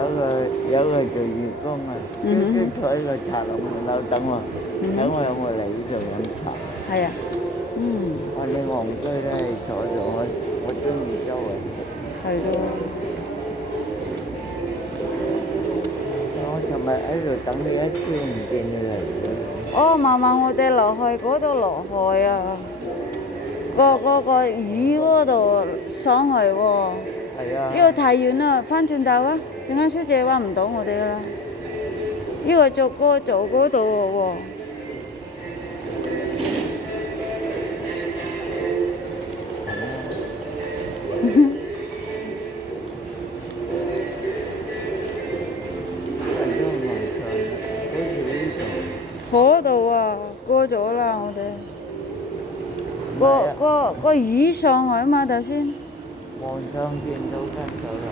有個做義工啊，坐喺個茶樓門口等我，等我有冇嚟呢度飲茶。係啊，我你戇居咧，坐住我中意周圍食。係咯。我尋日喺度等你一朝唔見你嚟嘅。哦，嫲嫲，我哋落去嗰度落去啊，個魚嗰度上去喎。係啊。呢個太遠啦，翻轉頭啊！陣間小姐揾唔到我哋啦。呢個做嗰度喎。嗰度啊，過咗啦，我哋個魚上去啊嘛，頭先。網上見到間酒樓。